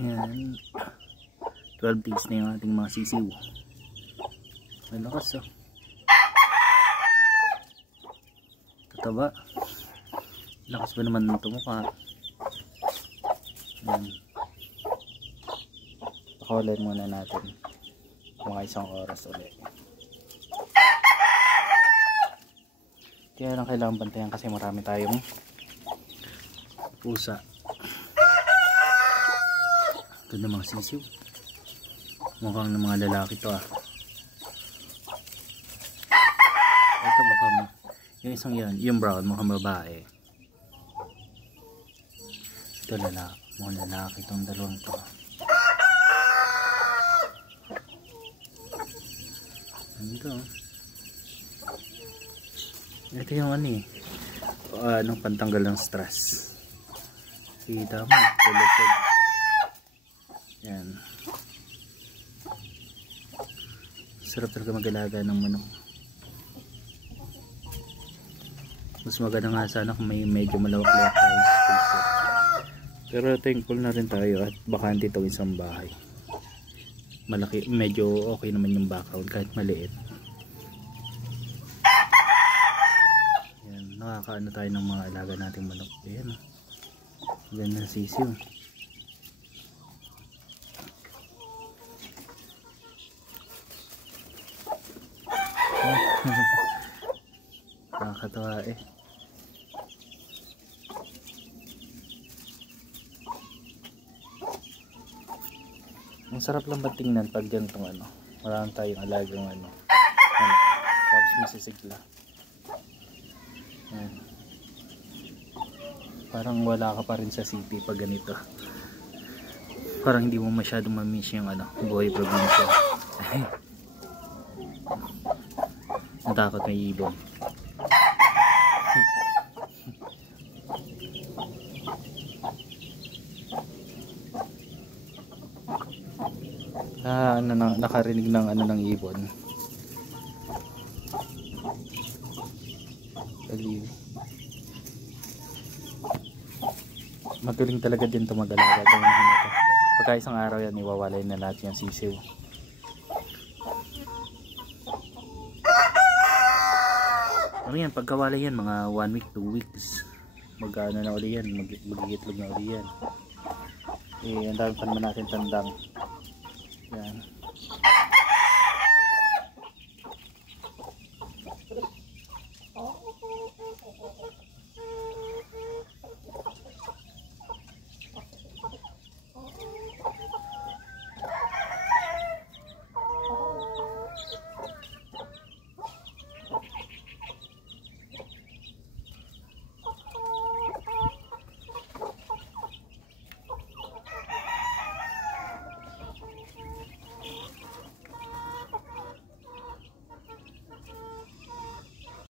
Yan. 12 days na yung ating mga sisiw. Malakas oh. Tataba. Lakas ba naman ng tumukha. Yan. Pakawalan muna natin. Mga isang oras ulit. Kaya lang kailangan bantayan kasi marami tayong pusa. Ganda mga sisiw. Mukhang ng mga lalaki to ah. Ito baka yung isang yan, yung brown mukhang babae. Ito lalaki, mukhang lalaki itong dalawang to. Ito. Ito yung ano eh. Anong pantanggal ng stress. Kita mo, tulusog. Yan. Sarap talaga mag-alaga ng manok. Mas maganda nga sana kung may medyo malawak-lawak tayong space. Pero thankful na rin tayo at bakante itong isang bahay. Malaki, medyo okay naman yung background kahit maliit. Yan, nakakaano tayo ng mga alaga nating manok. Ayan. Ganda ng sisiw. Nakakatawa eh. Ang sarap lang ba tingnan pag ganitong ano, marami tayong alagang ano, tapos masisigla. Ayan. Parang wala ka pa rin sa city pag ganito. Parang hindi mo masyadong mamiss yung ano, buhay probinsya. Natakot may ibon. Nakarinig ng ano ng ibon. Aliw. Magaling talaga din ito mag-alaga. Pagka isang araw yan, iwawalay na lahat yung sisiw. Ano yan, pagkawalay yan, mga 1 week, 2 weeks. Mag-ano na uli yan, mag-iitlog na uli yan. Eh, ang dami pa naman natin tandang. Yan.